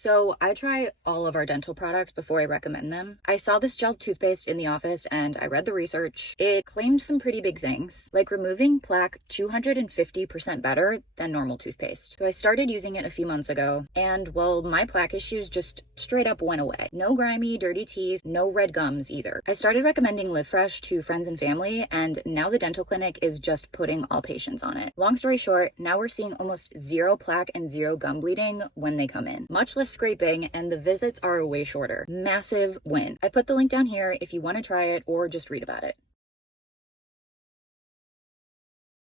So I try all of our dental products before I recommend them. I saw this gel toothpaste in the office and I read the research. It claimed some pretty big things, like removing plaque 250% better than normal toothpaste. So I started using it a few months ago, and well, my plaque issues just straight up went away. No grimy, dirty teeth, no red gums either. I started recommending Live Fresh to friends and family, and now the dental clinic is just putting all patients on it. Long story short, now we're seeing almost zero plaque and zero gum bleeding when they come in. Much less scraping, and the visits are way shorter. Massive win. I put the link down here if you want to try it or just read about it.